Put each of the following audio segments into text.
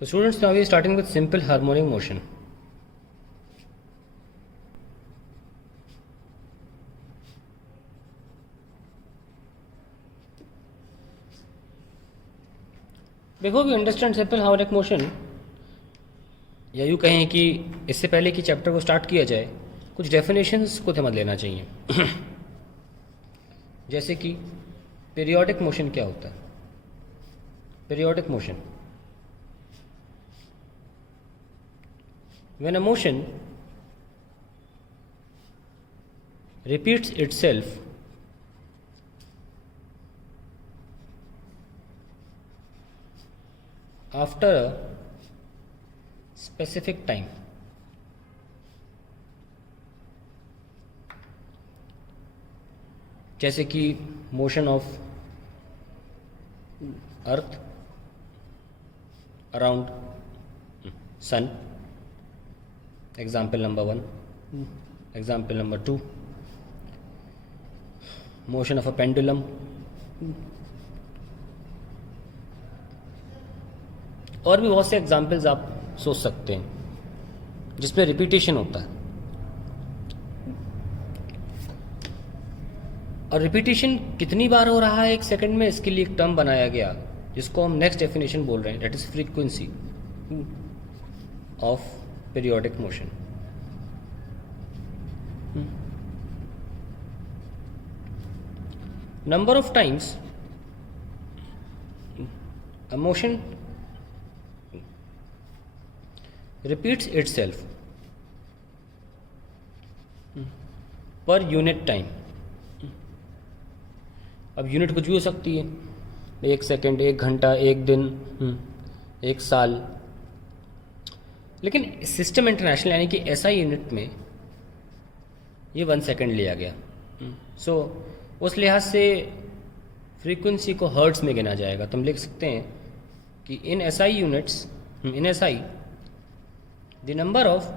So students, now we are starting with simple harmonic motion. Before we understand simple harmonic motion, या यूँ कहें कि इससे पहले कि चैप्टर को स्टार्ट किया जाए, कुछ डेफिनेशंस को समझ लेना चाहिए. जैसे कि पीरियोडिक मोशन क्या होता है. Periodic motion, when a motion repeats itself after a specific time, जैसे कि motion of earth around sun, example number 1. Example number 2, motion of a pendulum. और भी बहुत से एग्जाम्पल्स आप सोच सकते हैं जिसमें रिपीटेशन होता है. और रिपीटेशन कितनी बार हो रहा है एक सेकंड में, इसके लिए एक टर्म बनाया गया जिसको हम नेक्स्ट डेफिनेशन बोल रहे हैं, that is frequency of periodic motion. Number of times a motion repeats itself per unit time. अब यूनिट कुछ भी हो सकती है, 1 सेकेंड, 1 घंटा, 1 दिन, 1 साल. लेकिन सिस्टम इंटरनेशनल यानी कि एसआई यूनिट में ये 1 सेकेंड लिया गया. सो उस लिहाज से फ्रीक्वेंसी को हर्ट्स में गिना जाएगा. तो हम लिख सकते हैं कि in SI units, in SI the number of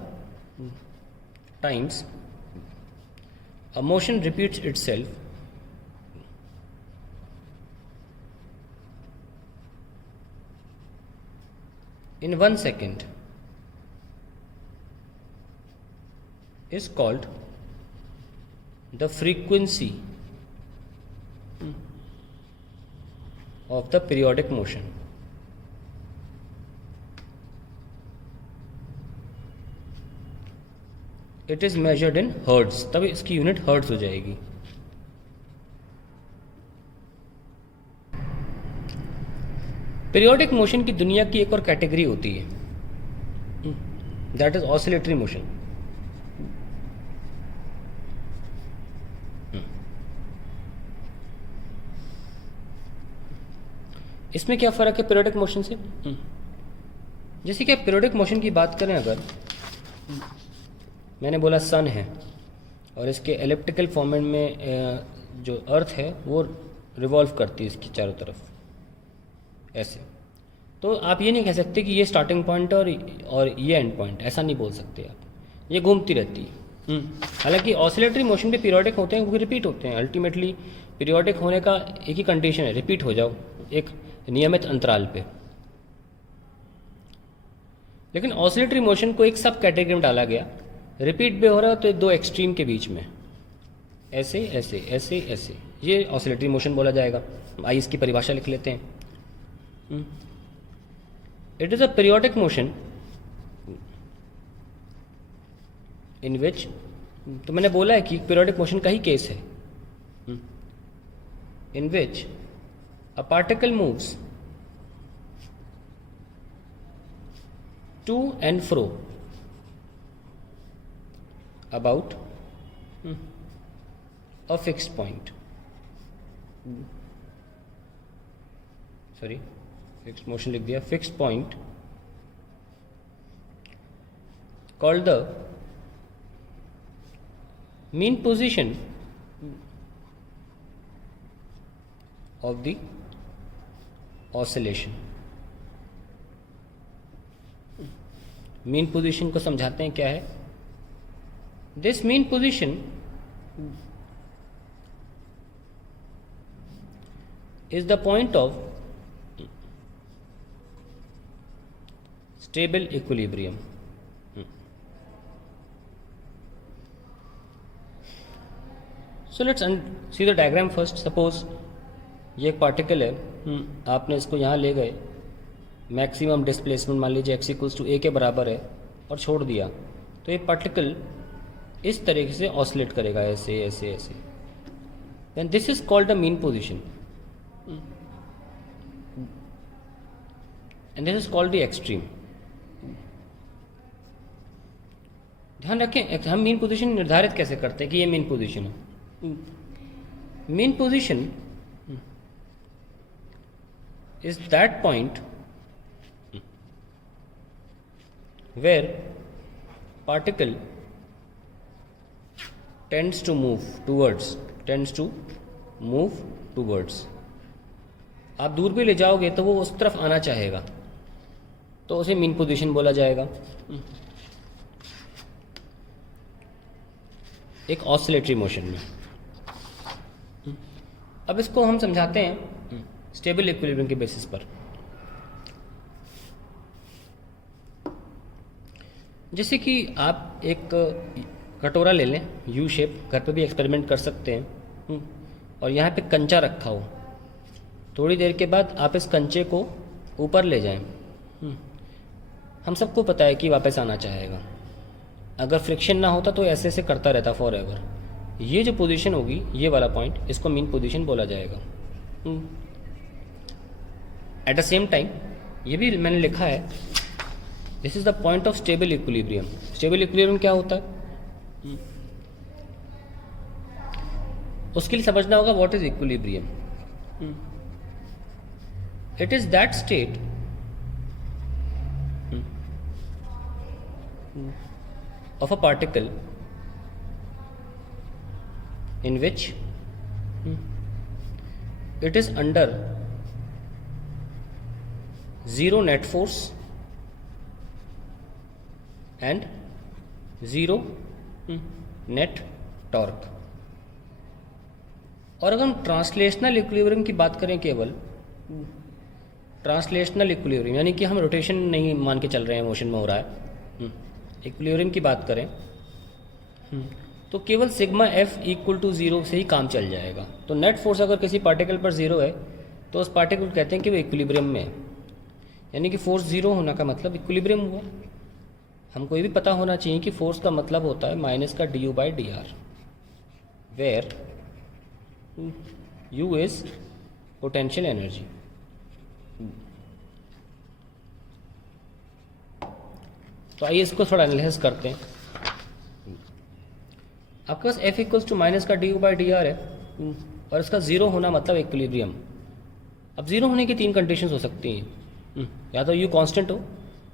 times a motion repeats itself in 1 second is called the frequency of the periodic motion. It is measured in hertz. तब इसकी यूनिट हर्ट्ज हो जाएगी. पीरियोडिक मोशन की दुनिया की एक और category होती है, दैट इज ऑसिलेटरी मोशन. इसमें क्या फ़र्क है पीरियोडिक मोशन से? जैसे कि पीरियोडिक मोशन की बात करें, अगर मैंने बोला सन है और इसके एलिप्टिकल फॉर्मेट में जो अर्थ है वो रिवॉल्व करती है इसकी चारों तरफ ऐसे, तो आप ये नहीं कह सकते कि ये स्टार्टिंग पॉइंट और ये एंड पॉइंट, ऐसा नहीं बोल सकते आप. ये घूमती रहती है. हालांकि ऑसिलेटरी मोशन भी पीरियोडिक होते हैं क्योंकि रिपीट होते हैं. अल्टीमेटली पीरियोडिक होने का एक ही कंडीशन है, रिपीट हो जाओ एक नियमित अंतराल पे. लेकिन ऑसिलेटरी मोशन को एक सब कैटेगरी में डाला गया. रिपीट भी हो रहा है तो 2 एक्सट्रीम के बीच में, ऐसे ऐसे ऐसे ऐसे, ये ऑसिलेटरी मोशन बोला जाएगा. आइए इसकी परिभाषा लिख लेते हैं. It is a periodic motion in which, तो मैंने बोला है कि periodic motion का ही केस है, in which a particle moves to and fro about a fixed point. Sorry, fixed motion लिख दिया. Fixed point called the mean position of the oscillation. Mean position को समझाते हैं क्या है. This mean position is the point of stable equilibrium. So let's see the diagram first. Suppose ये एक particle है, आपने इसको यहाँ ले गए, मैक्सिमम डिस्प्लेसमेंट मान लीजिए x इक्वल्स टू a के बराबर है और छोड़ दिया, तो ये पार्टिकल इस तरीके से ऑसिलेट करेगा, ऐसे ऐसे ऐसे। Then this is called the mean position and this is called the extreme. ध्यान रखें, हम मीन पोजीशन निर्धारित कैसे करते हैं कि ये मीन पोजीशन है। Mean position is that point where particle tends to move towards। आप दूर भी ले जाओगे तो वो उस तरफ आना चाहेगा, तो उसे मीन पोजीशन बोला जाएगा। एक ऑसिलेटरी मोशन में। अब इसको हम समझाते हैं स्टेबल इक्विलिब्रियम के बेसिस पर। जैसे कि आप एक कटोरा ले लें, यू शेप, घर पे भी एक्सपेरिमेंट कर सकते हैं, और यहाँ पे कंचा रखा हो, थोड़ी देर के बाद आप इस कंचे को ऊपर ले जाएं, हम सबको पता है कि वापस आना चाहेगा। अगर फ्रिक्शन ना होता तो ऐसे ऐसे करता रहता फॉर एवर। ये जो पोजीशन होगी, ये वाला पॉइंट, इसको मीन पोजीशन बोला जाएगा। एट द सेम टाइम ये भी मैंने लिखा है, this is the point of stable equilibrium. Stable equilibrium क्या होता है, उसके लिए समझना होगा what is equilibrium. It is that state of a particle in which it is under zero net force and zero net torque। और अगर हम ट्रांसलेशनल इक्विलिब्रियम की बात करें, केवल ट्रांसलेशनल इक्विलिब्रियम यानी कि हम रोटेशन नहीं मान के चल रहे हैं, मोशन में हो रहा है, इक्विलिब्रियम की बात करें तो केवल sigma f equal to zero से ही काम चल जाएगा। तो नेट फोर्स अगर किसी पार्टिकल पर ज़ीरो है तो उस पार्टिकल को कहते हैं कि वो इक्विलिब्रियम में है, यानी कि फोर्स ज़ीरो होना का मतलब इक्विलिब्रियम हुआ। हमको ये भी पता होना चाहिए कि फोर्स का मतलब होता है माइनस का d u by d r, where u is potential energy. तो आइए इसको थोड़ा एनालिसिस करते हैं। आपके पास एफ इक्वल्स टू माइनस का d u by d r है और इसका ज़ीरो होना मतलब इक्विलिब्रियम। अब ज़ीरो होने की तीन कंडीशंस हो सकती हैं, या तो यू कांस्टेंट हो,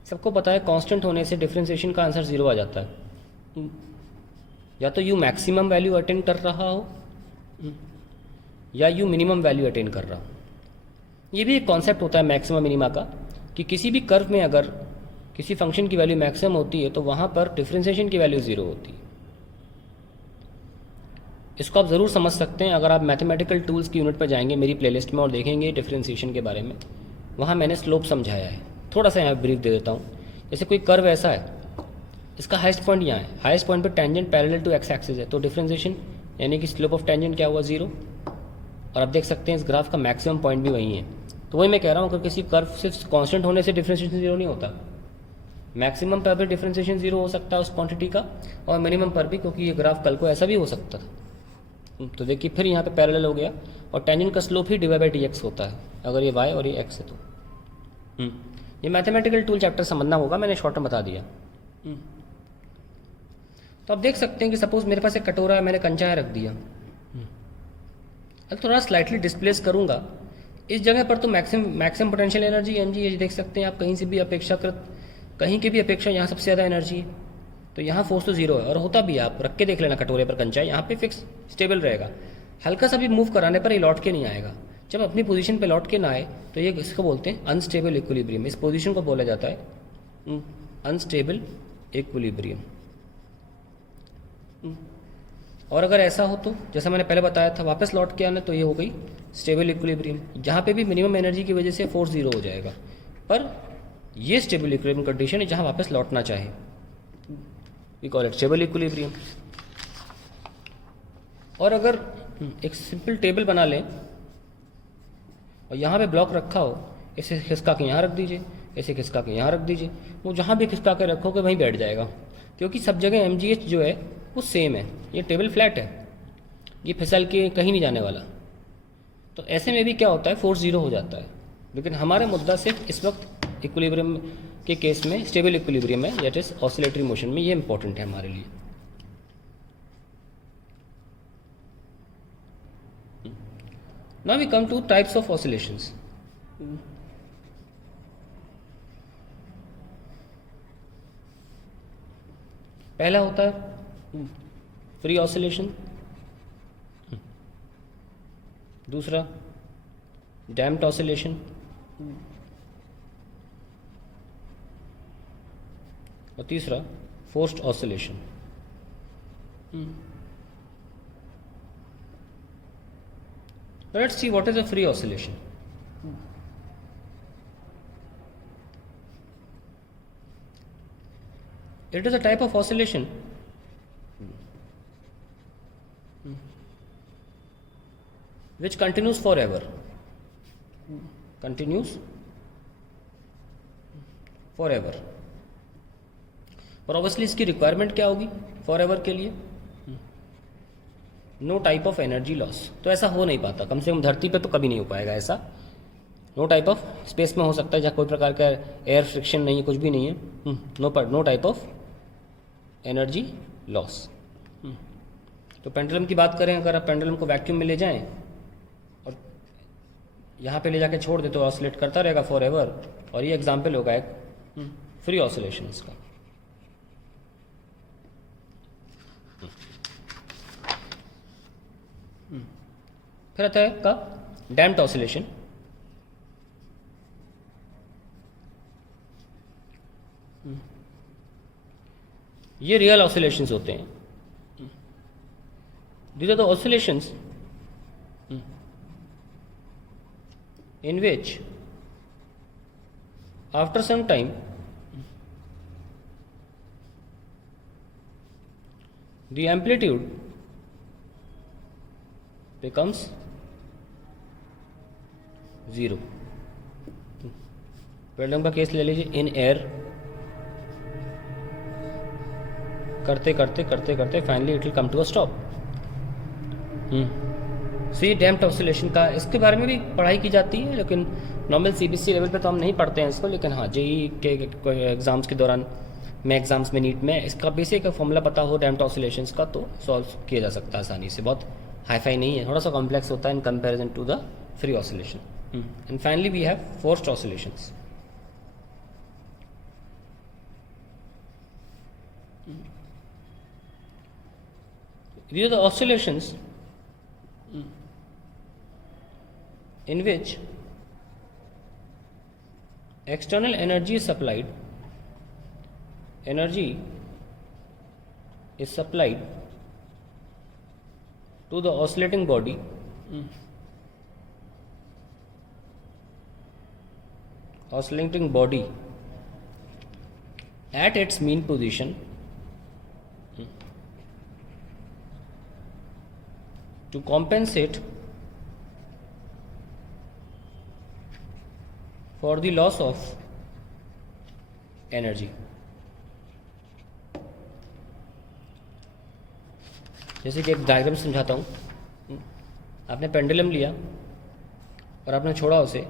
सबको पता है कांस्टेंट होने से डिफरेंशिएशन का आंसर ज़ीरो आ जाता है, या तो यू मैक्सिमम वैल्यू अटेन कर रहा हो या यू मिनिमम वैल्यू अटेन कर रहा हो। ये भी एक कॉन्सेप्ट होता है मैक्सिमम मिनिमा का, कि किसी भी कर्व में अगर किसी फंक्शन की वैल्यू मैक्सिमम होती है तो वहाँ पर डिफरेंशिएशन की वैल्यू ज़ीरो होती है। इसको आप ज़रूर समझ सकते हैं अगर आप मैथमेटिकल टूल्स की यूनिट पर जाएंगे मेरी प्लेलिस्ट में और देखेंगे डिफरेंशिएशन के बारे में, वहाँ मैंने स्लोप समझाया है। थोड़ा सा यहाँ ब्रीफ दे देता हूँ। जैसे कोई कर्व ऐसा है, इसका हाईएस्ट पॉइंट यहाँ है, हाईएस्ट पॉइंट पर tangent parallel to x axis है, तो डिफरेंशिएशन यानी कि स्लोप ऑफ टेंजेंट क्या हुआ, ज़ीरो। और आप देख सकते हैं इस ग्राफ का मैक्सिमम पॉइंट भी वही है। तो वही मैं कह रहा हूँ, अगर किसी कर्व सिर्फ कॉन्स्टेंट होने से डिफरेंशिएशन ज़ीरो नहीं होता, मैक्सिमम पर भी डिफरेंशिएशन ज़ीरो हो सकता है उस क्वांटिटी का, और मिनिमम पर भी, क्योंकि ये ग्राफ कल को ऐसा भी हो सकता था। तो देखिए फिर यहाँ पे पैरेलल हो गया, और टेंजेंट का slope he divide by D x होता है अगर ये वाई और ये एक्स है तो। ये मैथमेटिकल टूल चैप्टर समझना होगा, मैंने शॉर्ट में बता दिया। तो आप देख सकते हैं कि सपोज मेरे पास एक कटोरा है, मैंने कंचा है रख दिया, अब थोड़ा स्लाइटली डिस्प्लेस करूँगा इस जगह पर तो maximum potential energy m g, ये देख सकते हैं आप, कहीं से भी अपेक्षाकृत कहीं की भी अपेक्षा यहाँ सबसे ज़्यादा एनर्जी है। तो यहाँ फोर्स तो जीरो है, और होता भी है, आप रख के देख लेना कटोरे पर कंचा, यहाँ पे फिक्स स्टेबल रहेगा, हल्का सा भी मूव कराने पर ये लौट के नहीं आएगा। जब अपनी पोजीशन पे लौट के ना आए तो ये इसको बोलते हैं अनस्टेबल इक्विलिब्रियम। इस पोजीशन को बोला जाता है अनस्टेबल इक्विलिब्रियम। और अगर ऐसा हो तो जैसा मैंने पहले बताया था, वापस लौट के आना, तो ये हो गई स्टेबल इक्विलिब्रियम। जहाँ पे भी मिनिमम एनर्जी की वजह से फोर्स जीरो हो जाएगा, पर ये स्टेबल इक्विलिब्रियम कंडीशन है जहाँ वापस लौटना चाहे, we call it stable equilibrium. और अगर एक सिंपल टेबल बना लें और यहाँ पे ब्लॉक रखा हो, इसे खिसका के यहाँ रख दीजिए, इसे खिसका के यहाँ रख दीजिए, वो जहाँ भी खिसका के रखोगे वहीं बैठ जाएगा, क्योंकि सब जगह mgh जो है वो सेम है। ये टेबल फ्लैट है, ये फिसल के कहीं नहीं जाने वाला। तो ऐसे में भी क्या होता है, फोर्स जीरो हो जाता है। लेकिन हमारा मुद्दा सिर्फ इस वक्त इक्विलिब्रियम के केस में स्टेबल इक्विलिब्रियम है, दैट इज ऑसिलेटरी मोशन में, ये इंपॉर्टेंट है हमारे लिए। Now we come to types of oscillations. पहला होता है फ्री ऑसिलेशन, दूसरा डैम्प्ड ऑसिलेशन, और तीसरा forced oscillation. Let's see what is a free oscillation. It is a type of oscillation which continues forever. Continues forever. और obviously इसकी requirement क्या होगी फॉरएवर के लिए? No type of energy loss. तो ऐसा हो नहीं पाता, कम से कम धरती पे तो कभी नहीं हो पाएगा ऐसा। नो टाइप ऑफ, स्पेस में हो सकता है जहाँ कोई प्रकार का एयर फ्रिक्शन नहीं है, कुछ भी नहीं है, no type of energy loss. तो पेंडुलम की बात करें, अगर आप पेंडुलम को वैक्यूम में ले जाएं और यहाँ पे ले जाके छोड़ दे तो ऑसिलेट करता रहेगा फॉर एवर, और ये एग्जाम्पल होगा एक फ्री ऑसिलेशन का। फिर आता है का डैम्प्ड ऑसिलेशन। ये रियल ऑसिलेशंस होते हैं। These are the oscillations in which after some time the amplitude becomes zero। Pendulum का केस ले लीजिए, इन एयर करते करते करते करते finally it will come to a stop. See damped oscillation का, इसके बारे में भी पढ़ाई की जाती है, लेकिन नॉर्मल सीबीएसई लेवल पे तो हम नहीं पढ़ते हैं इसको, लेकिन हाँ जेई के एग्जाम्स के दौरान में, एग्जाम्स में, नीट में इसका बेसिक फॉर्मूला पता हो डैम्प्ड ऑसिलेशंस का तो सॉल्व किया जा सकता है आसानी से। बहुत हाईफाई नहीं है, थोड़ा सा कॉम्प्लेक्स होता है in comparison to the free oscillation. And finally we have forced oscillations. These are the oscillations in which external energy is supplied. Energy is supplied to the oscillating body at its mean position to compensate for the loss of energy। जैसे कि एक diagram समझाता हूँ। आपने pendulum लिया और आपने छोड़ा उसे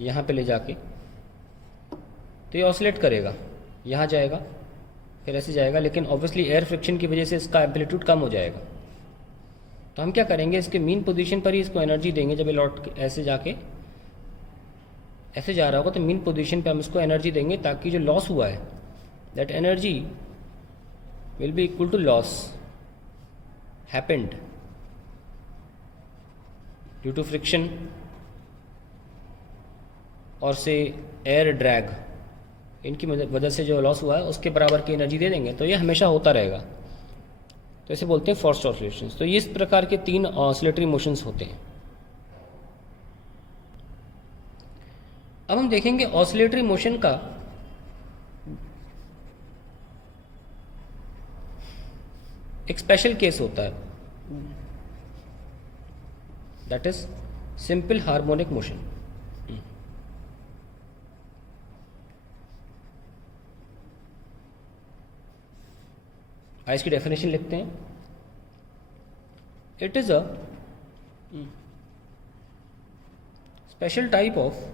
यहाँ पे ले जाके, तो ये ऑसिलेट करेगा, यहाँ जाएगा फिर ऐसे जाएगा, लेकिन ऑब्वियसली एयर फ्रिक्शन की वजह से इसका एम्पलीट्यूड कम हो जाएगा। तो हम क्या करेंगे, इसके मीन पोजीशन पर ही इसको एनर्जी देंगे। जब ये लौट के ऐसे जाके ऐसे जा रहा होगा तो मीन पोजीशन पे हम इसको एनर्जी देंगे, ताकि जो लॉस हुआ है that energy will be equal to loss happened due to friction और से एयर ड्रैग, इनकी वजह से जो लॉस हुआ है उसके बराबर की एनर्जी दे देंगे। तो ये हमेशा होता रहेगा, तो इसे बोलते हैं फोर्स्ड ऑसिलेशंस। तो ये इस प्रकार के 3 ऑसिलेटरी मोशंस होते हैं। अब हम देखेंगे ऑसिलेटरी मोशन का एक स्पेशल केस होता है, that is simple harmonic motion. इसकी डेफिनेशन लिखते हैं। It is a special type of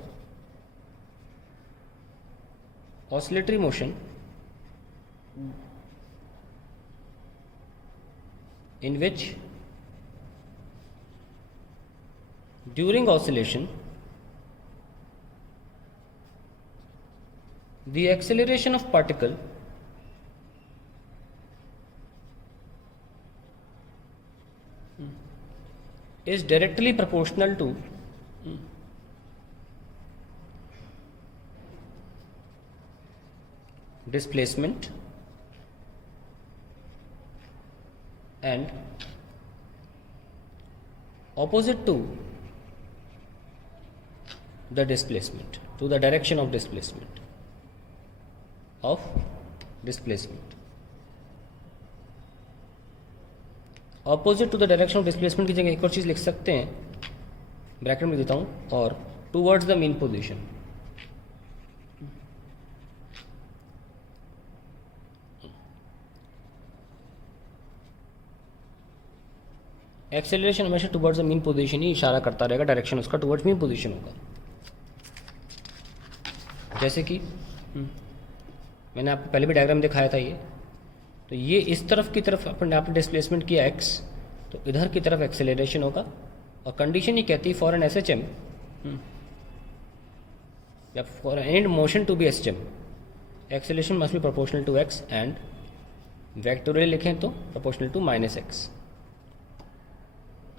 oscillatory motion in which during oscillation the acceleration of particle is directly proportional to displacement and opposite to the displacement, to the direction of displacement opposite to the direction of displacement की जगह एक और चीज़ लिख सकते हैं, bracket में देता हूँ, और towards the mean position। Acceleration हमेशा टुवर्ड्स द मीन पोजीशन ही इशारा करता रहेगा, डायरेक्शन उसका टुवर्ड्स मीन पोजीशन होगा। जैसे कि मैंने आपको पहले भी डायग्राम दिखाया था ये, तो ये इस तरफ की तरफ अपन आपने डिस्प्लेसमेंट किया x, तो इधर की तरफ एक्सेलरेशन होगा, और कंडीशन ये कहती है फॉर एन SHM या for any motion to be SHM acceleration must be proportional to x and vectorial लिखें तो proportional to -x।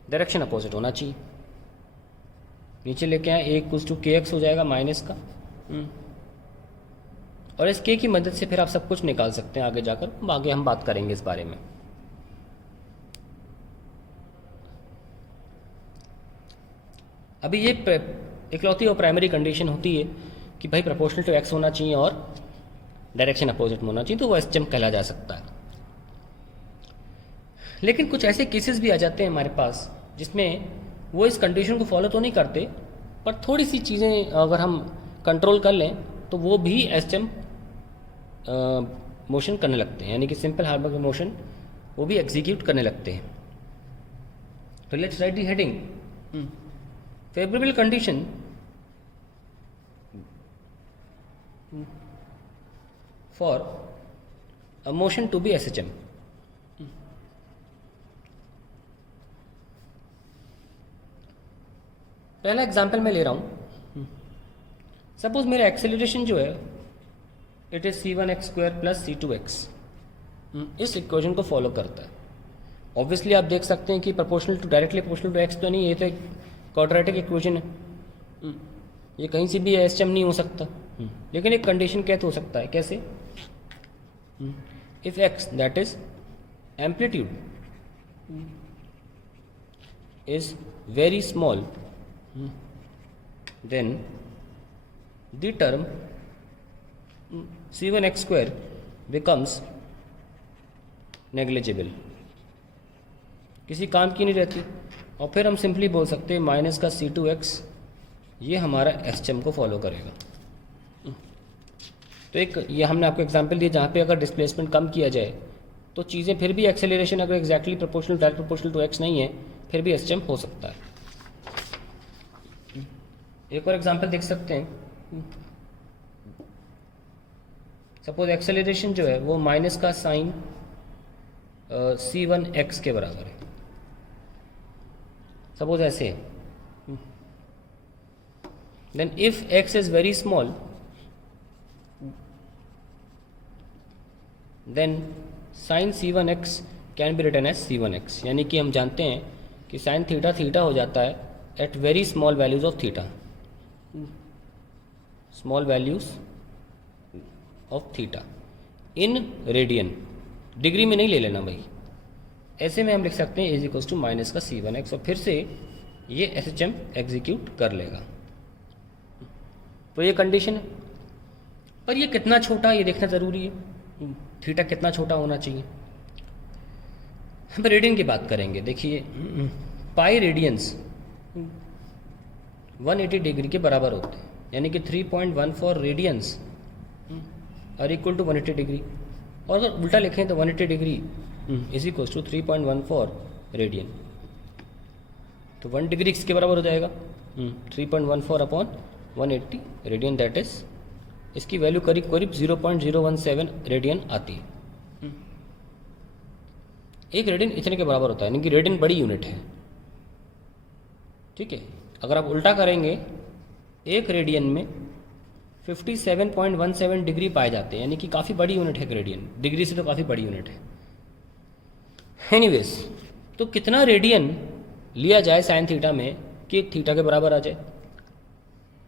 Direction opposite होना चाहिए। नीचे लेके आए a इक्वल्स टू kx हो जाएगा माइनस का, और इस k की मदद से फिर आप सब कुछ निकाल सकते हैं आगे जाकर, आगे हम बात करेंगे इस बारे में। अभी ये इकलौती और प्राइमरी कंडीशन होती है कि भाई प्रोपोर्शनल टू x होना चाहिए और डायरेक्शन अपोजिट में होना चाहिए, तो वो SHM कहला जा सकता है। लेकिन कुछ ऐसे केसेस भी आ जाते हैं हमारे पास जिसमें वो इस कंडीशन को फॉलो तो नहीं करते, पर थोड़ी सी चीज़ें अगर हम कंट्रोल कर लें तो वो भी SHM मोशन करने लगते हैं, यानी कि सिंपल हार्मोनिक मोशन वो भी एग्जीक्यूट करने लगते हैं। तो let's write the heading, favourable condition for a motion to be SHM। पहला एग्जाम्पल मैं ले रहा हूँ, सपोज मेरा एक्सेलरेशन जो है it is c1x² plus c2x, इस इक्वेशन को फॉलो करता है। ऑब्वियसली आप देख सकते हैं कि proportional to directly proportional to x तो नहीं, ये तो एक क्वाड्रेटिक इक्वेशन है, ये कहीं से भी SHM नहीं हो सकता। लेकिन एक कंडीशन क्या तो हो सकता है, कैसे? If x that is amplitude is very small then the term c1x² becomes negligible, किसी काम की नहीं रहती, और फिर हम सिंपली बोल सकते हैं माइनस का c2x ये हमारा SHM को फॉलो करेगा। तो एक ये हमने आपको एग्जांपल दिया जहाँ पे अगर डिस्प्लेसमेंट कम किया जाए तो चीज़ें फिर भी एक्सेलरेशन अगर exactly proportional direct proportional to x नहीं है फिर भी SHM हो सकता है। एक और एग्जांपल देख सकते हैं, सपोज एक्सेलरेशन जो है वो माइनस का साइन c1x के बराबर है, सपोज ऐसे है। Then if x is very small then sine c1x can be written as c1x, यानी कि हम जानते हैं कि साइन थीटा थीटा हो जाता है at very small values of theta, small values of theta in radian, degree में नहीं ले लेना भाई। ऐसे में हम लिख सकते हैं इज इक्वल्स टू माइनस का c1x, और फिर से ये SHM एग्जीक्यूट कर लेगा। तो ये कंडीशन है, पर ये कितना छोटा ये देखना ज़रूरी है, थीटा कितना छोटा होना चाहिए। हम रेडियन की बात करेंगे। देखिए पाई रेडियंस 180 डिग्री के बराबर होते हैं, यानी कि 3.14 radians are equal to 180 degree. और अगर उल्टा लिखें तो 180 degree is equal to 3.14 radian. तो 1 डिग्री किसके बराबर हो जाएगा? 3.14 अपॉन 180 रेडियन, दैट इज इसकी वैल्यू करीब करीब 0.017 रेडियन आती है। एक रेडियन इतने के बराबर होता है, यानी कि रेडियन बड़ी यूनिट है। ठीक है, अगर आप उल्टा करेंगे एक रेडियन में 57.17 डिग्री पाए जाते हैं, यानी कि काफ़ी बड़ी यूनिट है रेडियन, डिग्री से तो काफ़ी बड़ी यूनिट है। एनीवेज, तो कितना रेडियन लिया जाए साइन थीटा में कि थीटा के बराबर आ जाए?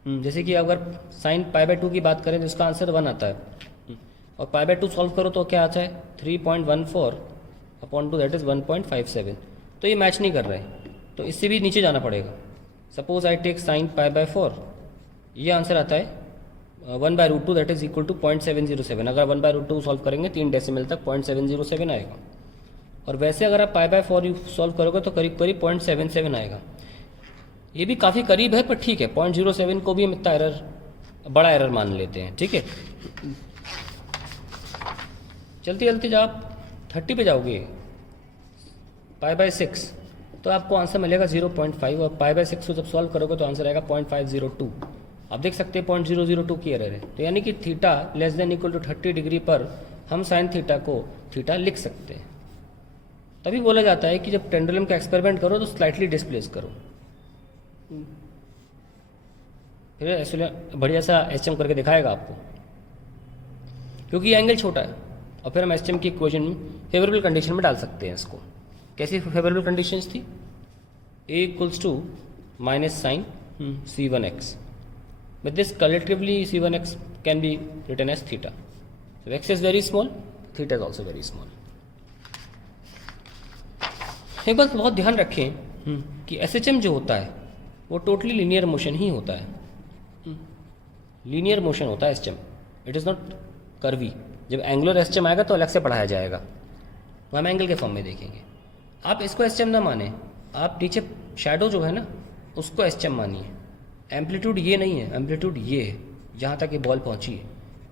जैसे कि अगर साइन π/2 की बात करें तो इसका आंसर 1 आता है, और π/2 सॉल्व करो तो क्या आता है? 3.14 अपॉन 2 दैट इज 1.57। तो ये मैच नहीं कर रहे हैं, तो इससे भी नीचे जाना पड़ेगा। सपोज आई टेक साइन π/4, ये आंसर आता है 1/√2 दैट इज इक्वल टू 0.707। अगर 1/√2 सॉल्व करेंगे 3 डेसिमल तक 0.707 आएगा। और वैसे अगर आप π/4 सॉल्व करोगे तो करीब करीब 0.77 आएगा। ये भी काफ़ी करीब है, पर ठीक है, 0.07 को भी हम इतना एरर, बड़ा एरर मान लेते हैं। ठीक है, चलते चलते जब आप 30 पे जाओगे π/6 तो आपको आंसर मिलेगा 0.5, और π/6 को जब सॉल्व करोगे तो आंसर आएगा 0.502। आप देख सकते हैं 0.002 की एरर है। तो यानी कि theta less than equal to 30 degree पर हम साइन थीटा को थीटा लिख सकते हैं। तभी बोला जाता है कि जब पेंडुलम का एक्सपेरिमेंट करो तो स्लाइटली डिस्प्लेस करो। फिर ऐसे बढ़िया सा एचएम करके दिखाएगा आपको, क्योंकि ये एंगल छोटा है। और फिर हम एचएम की इक्वेशन में फेवरेबल कंडीशन में डाल सकते हैं इसको। कैसी फेवरेबल कंडीशंस थी? a equals to minus sine c1x। With this collectively c1x can be written as theta. So x is very small, theta is also very small. एक बात बहुत ध्यान रखें कि SHM जो होता है वो टोटली लीनियर मोशन ही होता है। लीनियर मोशन होता है SHM, it is not curvy. जब एंगुलर SHM आएगा तो अलग से पढ़ाया जाएगा, तो हम एंगल के फॉर्म में देखेंगे। आप इसको SHM ना माने, आप नीचे शैडो जो है ना उसको SHM मानिए। एम्पलीट्यूड ये नहीं है, एम्पलीट्यूड ये है, जहाँ तक ये बॉल पहुँची है,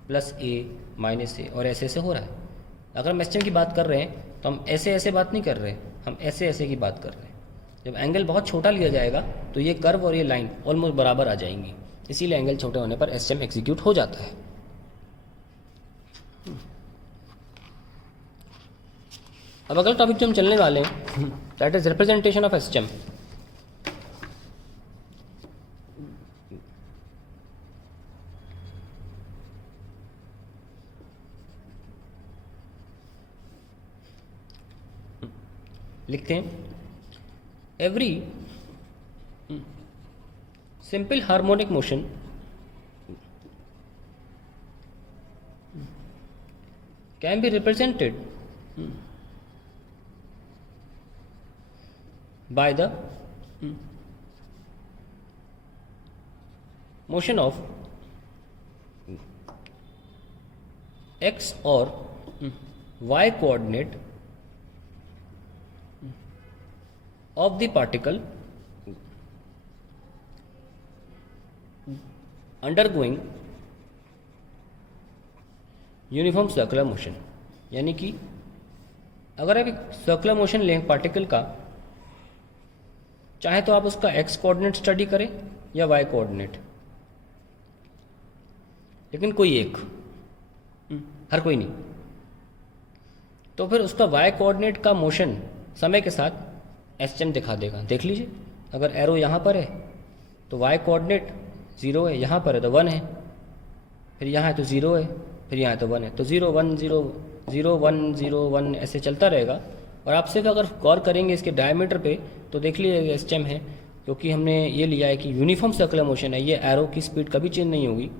प्लस ए माइनस ए, और ऐसे ऐसे हो रहा है। अगर हम SHM की बात कर रहे हैं तो हम ऐसे ऐसे बात नहीं कर रहे, हम ऐसे ऐसे की बात कर रहे हैं। जब एंगल बहुत छोटा लिया जाएगा तो ये कर्व और ये लाइन ऑलमोस्ट बराबर आ जाएंगी, इसीलिए एंगल छोटे होने पर SHM एग्जीक्यूट हो जाता है। अब अगला टॉपिक जो हम चलने वाले हैं that is representation of SHM। लिखते हैं every simple harmonic motion can be represented by the motion of x or y coordinate of the particle undergoing uniform circular motion. यानी कि अगर आप एक सर्कुलर मोशन लें पार्टिकल का, चाहे तो आप उसका एक्स कोऑर्डिनेट स्टडी करें या वाई कोऑर्डिनेट, लेकिन कोई एक, हर कोई नहीं। तो फिर उसका वाई कोऑर्डिनेट का मोशन समय के साथ SHM दिखा देगा। देख लीजिए, अगर एरो यहाँ पर है तो वाई कोऑर्डिनेट 0 है, यहाँ पर है तो 1 है, फिर यहाँ है तो 0 है, फिर यहाँ है तो 1 है, तो 0 1 0 0 1 0 1 ऐसे चलता रहेगा। और आप सिर्फ अगर गौर करेंगे इसके डायमीटर पे तो देख लीजिए SHM है, क्योंकि हमने ये लिया है कि यूनिफॉर्म सर्कुलर मोशन है, ये एरो की स्पीड कभी चेंज नहीं होगी,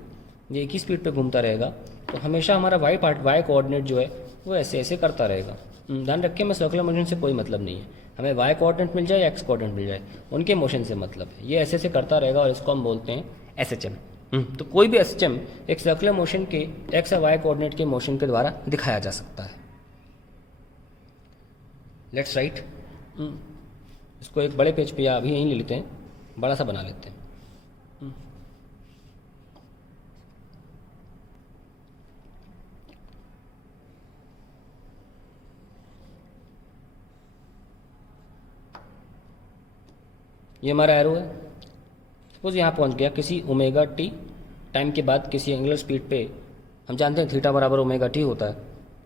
ये एक ही स्पीड पे घूमता रहेगा। तो हमेशा हमारा वाई कोऑर्डिनेट जो है वो ऐसे ऐसे करता रहेगा। ध्यान रखें, मैं सर्कुलर मोशन से कोई मतलब नहीं है, हमें वाई कोऑर्डिनेट मिल जाए या एक्स कोऑर्डिनेट मिल जाए, उनके मोशन से मतलब है। ये ऐसे ऐसे करता रहेगा और इसको हम बोलते हैं SHM। तो कोई भी SHM एक सर्कुलर मोशन के एक्स या वाई कोऑर्डिनेट के मोशन के द्वारा दिखाया जा सकता है। लेट्स राइट, इसको एक बड़े पेज पे या अभी यहीं ले लेते हैं, बड़ा सा बना लेते हैं। ये हमारा एरो है। सपोज यहाँ पहुँच गया किसी ओमेगा टी टाइम के बाद किसी एंगुलर स्पीड पे, हम जानते हैं थीटा बराबर ओमेगा टी होता है।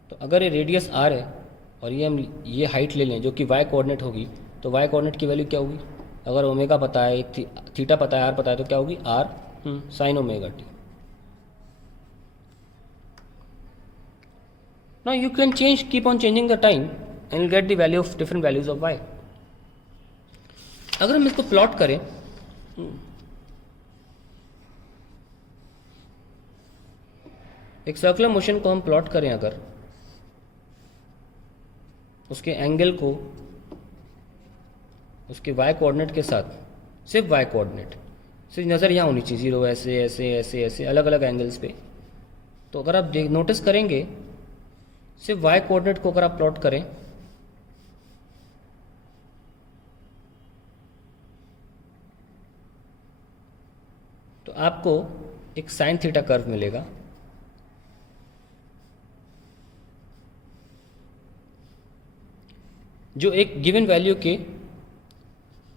तो अगर ये रेडियस आर है और ये हम ये हाइट ले लें जो कि वाई कोऑर्डिनेट होगी, तो वाई कोऑर्डिनेट की वैल्यू क्या होगी? अगर ओमेगा पता है, थीटा पता है, आर पता है, तो क्या होगी? R sine omega t. Now you can change, keep on changing the time and you get the value of different values of y. अगर हम इसको प्लॉट करें, एक सर्कुलर मोशन को हम प्लॉट करें, अगर उसके एंगल को उसके वाई कोऑर्डिनेट के साथ, सिर्फ वाई कोऑर्डिनेट, सिर्फ नज़र यहाँ होनी चाहिए, जीरो, ऐसे ऐसे ऐसे ऐसे अलग अलग एंगल्स पे। तो अगर आप नोटिस करेंगे, सिर्फ वाई कोऑर्डिनेट को अगर आप प्लॉट करें, तो आपको एक साइन थीटा कर्व मिलेगा जो एक गिवन वैल्यू के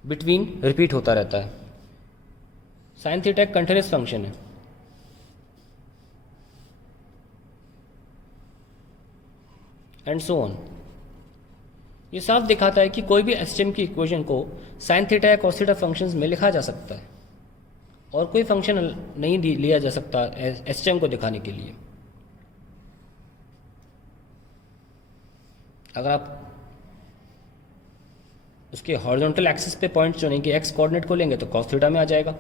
बिटवीन रिपीट होता रहता है। साइन थीटा एक कंटिन्यूस फंक्शन है। And so on. ये साफ दिखाता है कि कोई भी एसटीएम की इक्वेशन को साइन थीटा या कॉस थीटा फंक्शंस में लिखा जा सकता है और कोई फंक्शन नहीं लिया जा सकता एसटीएम को दिखाने के लिए। अगर आप उसके हॉरिजॉन्टल एक्सिस पे पॉइंट चुनेंगे, एक्स कोऑर्डिनेट को लेंगे तो कॉस थीटा में आ जाएगा।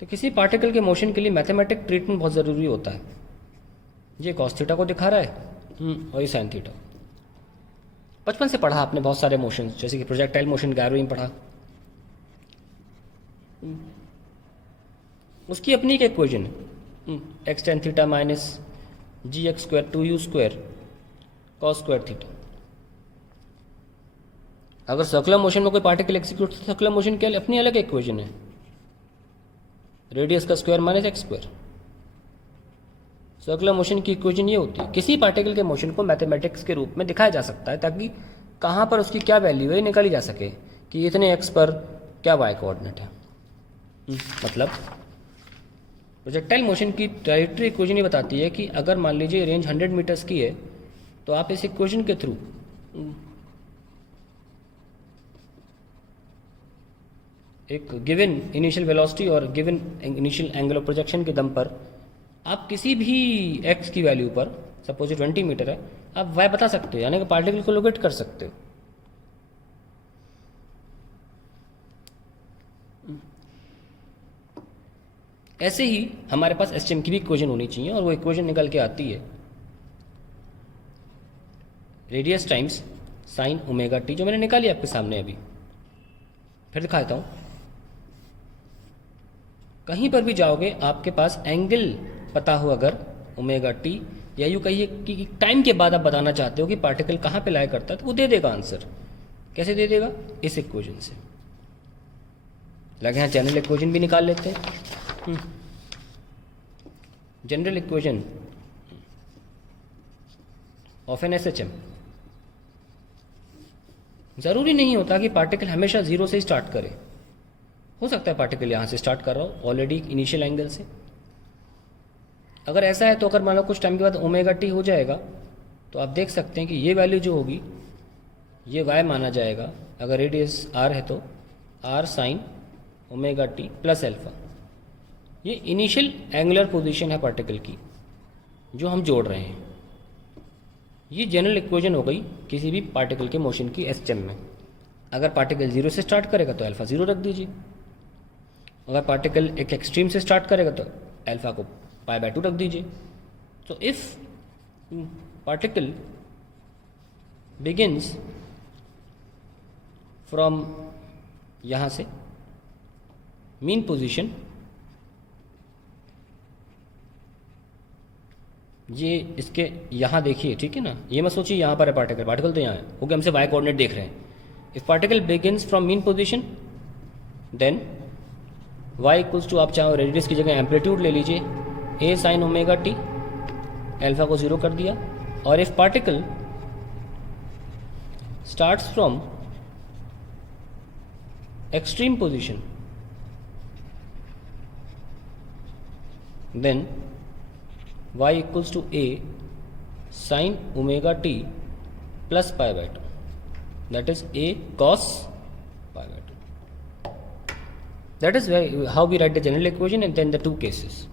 तो किसी पार्टिकल के मोशन के लिए मैथमेटिक ट्रीटमेंट बहुत ज़रूरी होता है। ये कॉस थीटा को दिखा रहा है और ये साइन थीटा। बचपन से पढ़ा आपने बहुत सारे मोशन, जैसे कि प्रोजेक्टाइल मोशन 11वीं में पढ़ा। उसकी अपनी एक इक्वेशन है, X tan theta minus G X square 2u square cos square theta. अगर सर्कुलर मोशन में कोई पार्टिकल एग्जीक्यूट, सर्कुलर मोशन के लिए अपनी अलग इक्वेशन है, रेडियस का square minus x square. Circular motion की इक्वेशन ये होती है। किसी पार्टिकल के मोशन को मैथमेटिक्स के रूप में दिखाया जा सकता है ताकि कहाँ पर उसकी क्या वैल्यू है निकाली जा सके कि इतने एक्स पर क्या वाई कोऑर्डिनेट है। मतलब प्रोजेक्टाइल मोशन की ट्रायजेक्टरी इक्वेशन ये बताती है कि अगर मान लीजिए रेंज 100 मीटर्स की है, तो आप इस इक्वेशन के थ्रू एक गिवन इनिशियल वेलोसिटी और given initial angle of projection के दम पर आप किसी भी एक्स की वैल्यू पर, सपोज 20 मीटर है, आप वाई बता सकते हो, यानी कि पार्टिकल को लोकेट कर सकते हो। ऐसे ही हमारे पास एसटीएम की भी इक्वेशन होनी चाहिए और वो इक्वेशन निकल के आती है radius times sign omega T, जो मैंने निकाली आपके सामने अभी। फिर दिखा देता हूँ। कहीं पर भी जाओगे आपके पास एंगल पता हो अगर ओमेगा टी, या यूँ कहिए कि टाइम के बाद आप बताना चाहते हो कि पार्टिकल कहाँ पे लाई करता है, तो वो दे देगा आंसर। कैसे दे देगा? इस इक्वेशन से। लगे यहाँ जनरल इक्वेशन भी निकाल लेते हैं। General equation of an SHM. ज़रूरी नहीं होता कि पार्टिकल हमेशा जीरो से स्टार्ट करे। हो सकता है पार्टिकल यहाँ से स्टार्ट कर रहा हो ऑलरेडी इनिशियल एंगल से। अगर ऐसा है तो अगर मान लो कुछ टाइम के बाद ओमेगा टी हो जाएगा, तो आप देख सकते हैं कि ये वैल्यू जो होगी ये वाई माना जाएगा। अगर रेडियस आर है तो r sine omega t plus alpha. ये इनिशियल एंगुलर पोजीशन है पार्टिकल की जो हम जोड़ रहे हैं। ये जनरल इक्वेशन हो गई किसी भी पार्टिकल के मोशन की एसटीएम में। अगर पार्टिकल जीरो से स्टार्ट करेगा तो अल्फा जीरो रख दीजिए। अगर पार्टिकल एक एक्सट्रीम से स्टार्ट करेगा तो अल्फा को पाई बाय 2 रख दीजिए। तो इफ पार्टिकल बिगिंस फ्रॉम यहाँ से मीन पोजीशन ये इसके यहाँ देखिए, ठीक है ना, ये मत सोचिए यहाँ पर है पार्टिकल, पार्टिकल तो यहाँ है, क्योंकि हमसे वाई कोऑर्डिनेट देख रहे हैं। If particle begins from mean position then y equals to, आप चाहो रेडियस की जगह एम्पलीट्यूड ले लीजिए, a sine omega t, alpha को 0 कर दिया। और if particle starts from extreme position then y equals to a sine omega t plus pi by 2, that is a cos pi by 2. That is how we write the general equation and then the two cases.